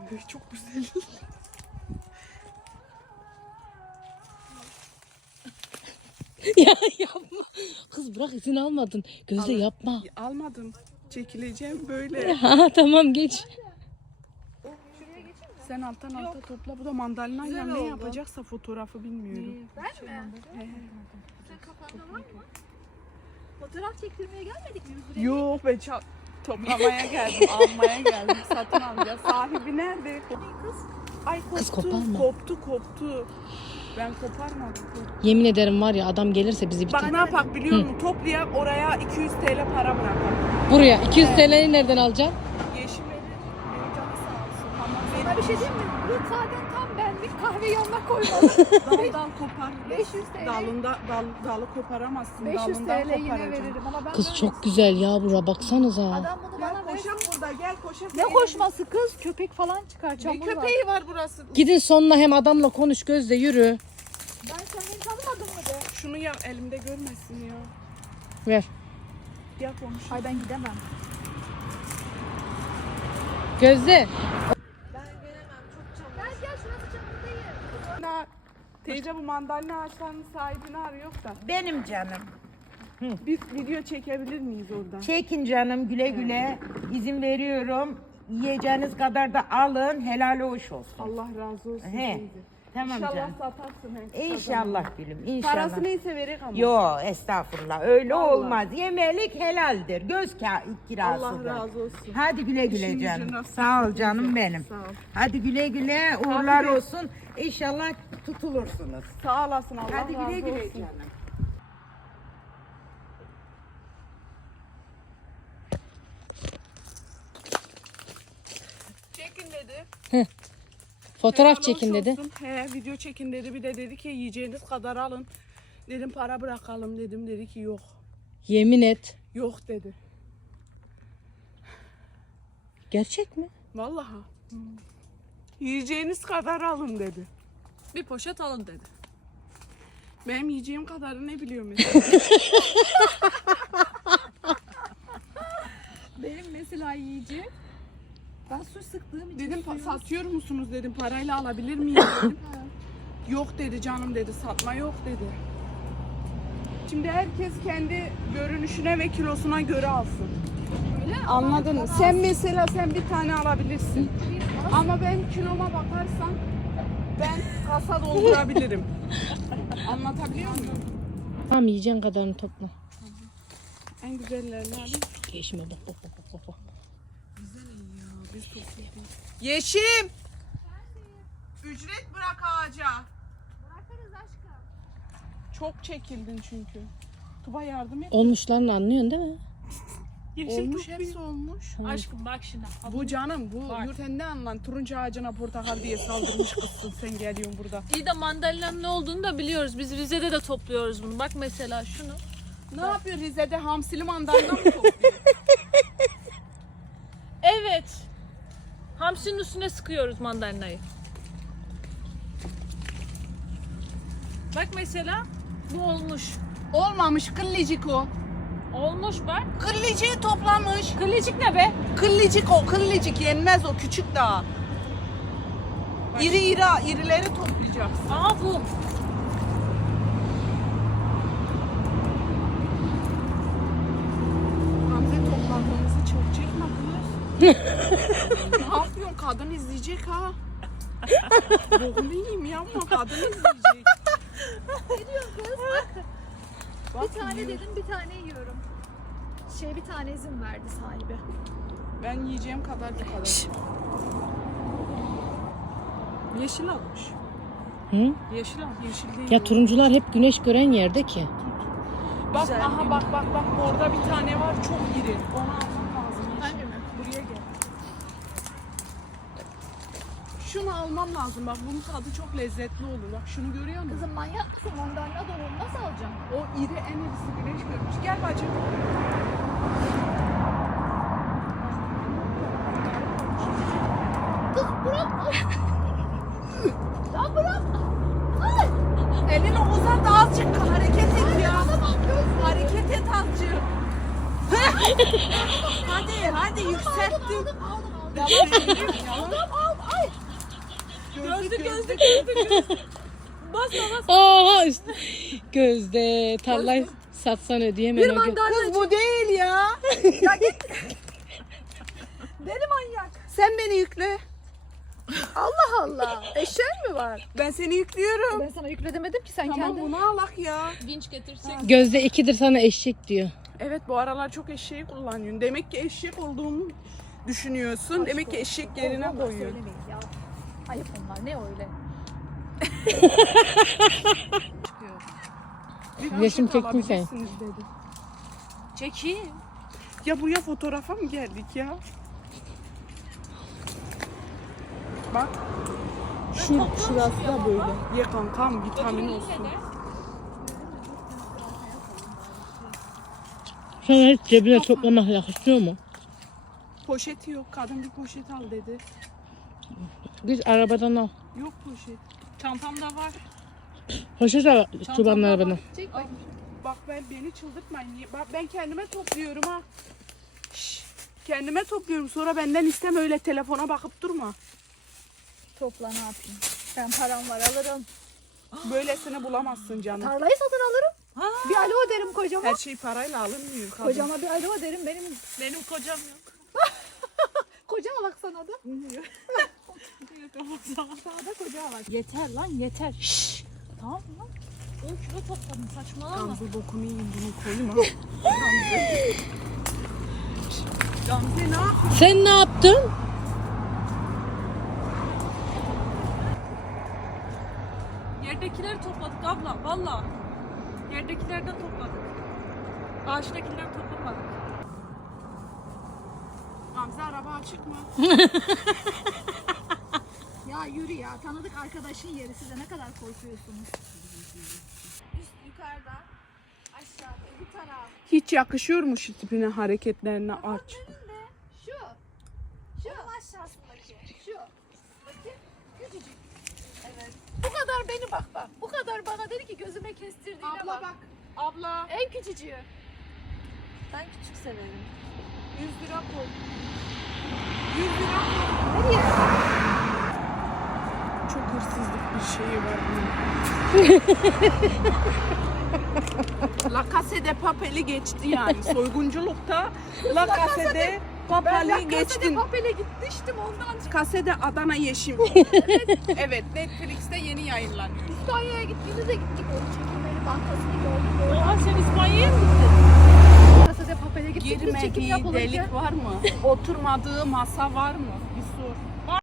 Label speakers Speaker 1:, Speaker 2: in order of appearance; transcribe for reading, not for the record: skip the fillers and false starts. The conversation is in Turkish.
Speaker 1: gibi. Çok güzel.
Speaker 2: Ya yapma. Kız bırak, izin almadın. Gözde yapma.
Speaker 1: Almadım. Çekileceğim böyle.
Speaker 2: Ha tamam, geç.
Speaker 1: Sen alttan alta topla. Bu da mandalinayla ne yapacaksa fotoğrafı bilmiyorum.
Speaker 3: Ben mi? Sen kafanda var mı? Fotoğraf çektirmeye gelmedik mi biz buraya?
Speaker 1: Yok ben toplamaya geldim, almaya geldim, satın alacağız. Sahibi nerede?
Speaker 3: Kız.
Speaker 1: Ay koptu,
Speaker 2: Kız koparma.
Speaker 1: koptu. Ben koparmadım.
Speaker 2: Yemin ederim var ya, adam gelirse bizi
Speaker 1: Bak
Speaker 2: biter.
Speaker 1: ne yapak biliyor musun? Toplayak oraya 200 TL para bırakalım.
Speaker 2: Buraya 200 TL'yi nereden alacaksın?
Speaker 1: Yeşil verir. Benim canı sağ olsun. Tamam.
Speaker 3: Sana bir şey diyeyim mi? Bu zaten tam benlik, kahve yanına koymalı.
Speaker 1: Dal kopar.
Speaker 3: 500 TL.
Speaker 1: Dalı koparamazsın.
Speaker 3: 500
Speaker 1: Dalından
Speaker 3: TL yine
Speaker 1: koparacaksın.
Speaker 3: veririm ama ben
Speaker 2: Kız
Speaker 3: böyle
Speaker 2: çok güzel ya bura, baksanıza.
Speaker 3: Adam bunu
Speaker 1: Gel
Speaker 3: bana versin.
Speaker 1: koşak burada, gel koşak.
Speaker 3: Ne koşması kız? Köpek falan çıkar.
Speaker 1: Bir
Speaker 3: Çamur var.
Speaker 1: köpeği var burası.
Speaker 2: Gidin sonuna, hem adamla konuş Gözde, yürü.
Speaker 3: Ben seni tanımadım mı de?
Speaker 1: Şunu ya elimde görmesin ya.
Speaker 2: Ver.
Speaker 1: Gel konuş.
Speaker 3: Ay ben gidemem.
Speaker 2: Gözde.
Speaker 3: Gel gel, şurası çamur değil.
Speaker 1: Teyze bu mandalina ağaçlarının sahibini arıyor da.
Speaker 4: Benim canım.
Speaker 1: Biz video çekebilir miyiz orada?
Speaker 4: Çekin canım, güle güle. İzin veriyorum. Yiyeceğiniz kadar da alın. Helal hoş olsun.
Speaker 1: Allah razı olsun
Speaker 4: He.
Speaker 1: teyze.
Speaker 4: Tamam
Speaker 1: İnşallah
Speaker 4: canım.
Speaker 1: satarsın. en kısa zamanda.
Speaker 4: İnşallah gülüm. İnşallah.
Speaker 1: Parası neyse verir ama.
Speaker 4: Yo, estağfurullah. Öyle
Speaker 1: Vallahi.
Speaker 4: olmaz. Yemelik helaldir. Göz kirasıdır.
Speaker 1: Allah razı olsun.
Speaker 4: Hadi güle güle
Speaker 1: İşin
Speaker 4: canım.
Speaker 1: gücün rast
Speaker 4: Sağ ol
Speaker 1: gelsin
Speaker 4: canım
Speaker 1: teyze.
Speaker 4: benim.
Speaker 1: Sağ ol.
Speaker 4: Hadi güle güle. Uğurlar
Speaker 1: Tabii.
Speaker 4: olsun. İnşallah tutulursunuz.
Speaker 1: Sağ olasın Allah
Speaker 4: Hadi
Speaker 1: razı
Speaker 4: güle güle
Speaker 1: olsun.
Speaker 4: canım.
Speaker 1: Çekin dedi.
Speaker 2: Fotoğraf
Speaker 1: Helal
Speaker 2: çekin
Speaker 1: hoş
Speaker 2: dedi.
Speaker 1: olsun. He, video çekin dedi. Bir de dedi ki yiyeceğiniz kadar alın. Dedim para bırakalım dedim. Dedi ki yok.
Speaker 2: Yemin et.
Speaker 1: Yok dedi.
Speaker 2: Gerçek mi?
Speaker 1: Vallahi. Yiyeceğiniz kadar alın dedi.
Speaker 5: Bir poşet alın dedi.
Speaker 1: Benim yiyeceğim kadarı ne biliyor mesela?
Speaker 3: Benim mesela yiyeceğim. Ben su sıktığım için
Speaker 1: Dedim
Speaker 3: suyumuz-
Speaker 1: satıyor musunuz dedim. Parayla alabilir miyim dedim. Yok dedi canım dedi. Satma yok dedi. Şimdi herkes kendi görünüşüne ve kilosuna göre alsın.
Speaker 3: Öyle
Speaker 1: Anladın mı?
Speaker 3: ama
Speaker 1: Sen mesela sen bir tane alabilirsin. Ama ben kiloma bakarsan ben kasa doldurabilirim. Anlatabiliyor muyum?
Speaker 2: Tamam, yiyeceğin kadarını topla.
Speaker 1: En güzellerini alayım.
Speaker 2: Yeşime bak bak bak bak bak.
Speaker 1: Yeşim! Ücret bırak ağaca.
Speaker 3: Bırakırız aşkım.
Speaker 1: Çok çekildin çünkü. Tuba yardım et.
Speaker 2: Olmuşlarını anlıyorsun değil mi?
Speaker 5: Yeşil
Speaker 1: Olmuş
Speaker 5: çok
Speaker 1: hepsi olmuş.
Speaker 5: Aşkım bak şimdi.
Speaker 1: Bu canım bu sen ne anlan? Turuncu ağacına portakal diye saldırmış kızsın sen geliyorsun burada.
Speaker 5: İyi de mandalinanın ne olduğunu da biliyoruz. Biz Rize'de de topluyoruz bunu. Bak mesela şunu.
Speaker 1: Ne yapıyor Rize'de hamsili mandalina mı topluyor?
Speaker 5: Evet. Hamsinin üstüne sıkıyoruz mandalinayı. Bak mesela bu olmuş.
Speaker 1: Olmamış kıllicik o.
Speaker 5: Olmuş bak.
Speaker 1: Kılliciği toplamış.
Speaker 5: Kıllıcık ne be?
Speaker 1: Kıllicik o kıllicik yenmez o küçük daha. İrileri toplayacaksın.
Speaker 5: Aa bu.
Speaker 1: Hamze toplandığımızı çok çekme kız. Ne yapıyorsun? Kadın izleyecek ha. Bokunu yiyeyim yapma kadın izleyecek.
Speaker 3: Ne diyorsun kız? Bak. Bir tane dedim, bir tane yiyorum. Bir tane izin verdi sahibi.
Speaker 1: Ben yiyeceğim kadar bu kadar. Yeşil almış.
Speaker 2: Hı?
Speaker 1: Yeşil al. Yeşil değil.
Speaker 2: Ya
Speaker 1: o.
Speaker 2: turuncular hep güneş gören yerde ki.
Speaker 1: Bak
Speaker 5: Güzel
Speaker 1: aha
Speaker 5: değil mi?
Speaker 1: bak orada bir tane var çok iri. Onu almam lazım. Yeşil.
Speaker 3: Hangi mi?
Speaker 1: Buraya gel. Şunu almam lazım bak bunun tadı çok lezzetli olur. Bak şunu görüyor musun?
Speaker 3: Kızım manyak mısın? Mandalina dolu nasıl alacağım?
Speaker 1: O iri en irisi güneş görmüş. Gel bacım.
Speaker 3: Kız bırak. Ya bırak. Ay.
Speaker 1: Elini uzat azıcık hareket et ya. Hareket et azıcık. Hadi yükselttim.
Speaker 3: Aldım.
Speaker 1: Gözlük.
Speaker 2: Oha üstü. Gözde tarlayı satsan ödeyemem.
Speaker 1: Kız bu değil ya.
Speaker 3: Deli manyak.
Speaker 1: Sen beni yükle.
Speaker 3: Allah Allah. Eşeğin mi var?
Speaker 1: Ben seni yüklüyorum.
Speaker 3: Ben sana yükle demedim ki sen
Speaker 1: Tamam
Speaker 3: kendin.
Speaker 1: bunu alak ya.
Speaker 5: Vinç getirsek.
Speaker 2: Gözde 2'dir sana eşek diyor.
Speaker 1: Evet bu aralar çok eşeği kullanıyorsun. Demek ki eşek olduğumu düşünüyorsun. Demek ki eşek yerine
Speaker 3: Vallahi
Speaker 1: koyuyorsun.
Speaker 3: söylemeyin ya. Ayıp onlar ne öyle.
Speaker 1: Bir
Speaker 2: Resim
Speaker 1: poşet
Speaker 2: çektin sen.
Speaker 1: alabilirsiniz dedi.
Speaker 5: Çekeyim.
Speaker 1: Ya buraya fotoğrafa mı geldik ya? Bak. Şurası da böyle. Ye kankam vitamin olsun.
Speaker 2: Sana hiç cebine toplamak yakışıyor mu?
Speaker 1: Poşeti yok. Kadın bir poşet al dedi.
Speaker 2: Git arabadan al.
Speaker 1: Yok poşet.
Speaker 5: Çantamda var.
Speaker 2: Poşet al Tuğba'nın arabadan.
Speaker 3: Çek bak.
Speaker 1: Bak beni çıldırtmayın. Bak ben kendime topluyorum ha. Şş, kendime topluyorum. Sonra benden isteme öyle telefona bakıp durma.
Speaker 3: Topla ne yapayım. Ben param var alırım.
Speaker 1: Böylesini bulamazsın canım.
Speaker 3: Tarlayı satın alırım. Bir alo derim kocama.
Speaker 1: Her şey parayla alınmıyor kadın.
Speaker 3: Kocama bir alo derim
Speaker 5: Benim kocam yok.
Speaker 3: Kocama bak sana da. Sağda kocama bak.
Speaker 5: Yeter lan yeter. Şşş. Tamam mı lan? 10 kilo topladım saçmalama.
Speaker 1: Gamze bokunu yiyin bunu koyma. Gamze. Gamze ne yapıyorsun?
Speaker 2: Sen ne yaptın?
Speaker 5: Yerdekileri topladık abla valla. Yerdekilerden topladık. Ağaçtakileri toplamadık.
Speaker 1: Gamze araba açık mı?
Speaker 3: Ya yürü ya tanıdık arkadaşın yeri size ne kadar korkuyorsunuz. Üst yukarıda aşağıda bu taraf.
Speaker 1: Hiç yakışıyor mu şu tipine hareketlerine aç.
Speaker 3: Önünde şu. Şu aşağısındaki. Şu. Bakayım. Küçücük. Evet. Bu kadar beni bak. Bu kadar bana dedi ki gözüme kestirdiğine bak.
Speaker 1: Abla
Speaker 3: En küçücüğü.
Speaker 5: Ben küçük severim.
Speaker 1: 100 lira koy. 100 lira koy.
Speaker 3: Nereye?
Speaker 1: Çok hırsızlık bir şeyi var bunun. La Casa de Papel'i geçti yani. Soygunculukta La Casa de Papel'i geçtin.
Speaker 3: Papel'e gitmiştim ondan.
Speaker 1: Casa de Adana Yeşim. Evet Netflix'te yeni yayınlanıyor.
Speaker 3: İspanya'ya gittiğimizde gittik. O çekimleri bankasını gördük.
Speaker 5: Oha sen İspanya'ya mı gittin?
Speaker 3: Casa de Papel'e gittik. Biz çekim
Speaker 1: Girmediği
Speaker 3: yapılırken.
Speaker 1: delik var mı? Oturmadığı masa var mı? Bir sor.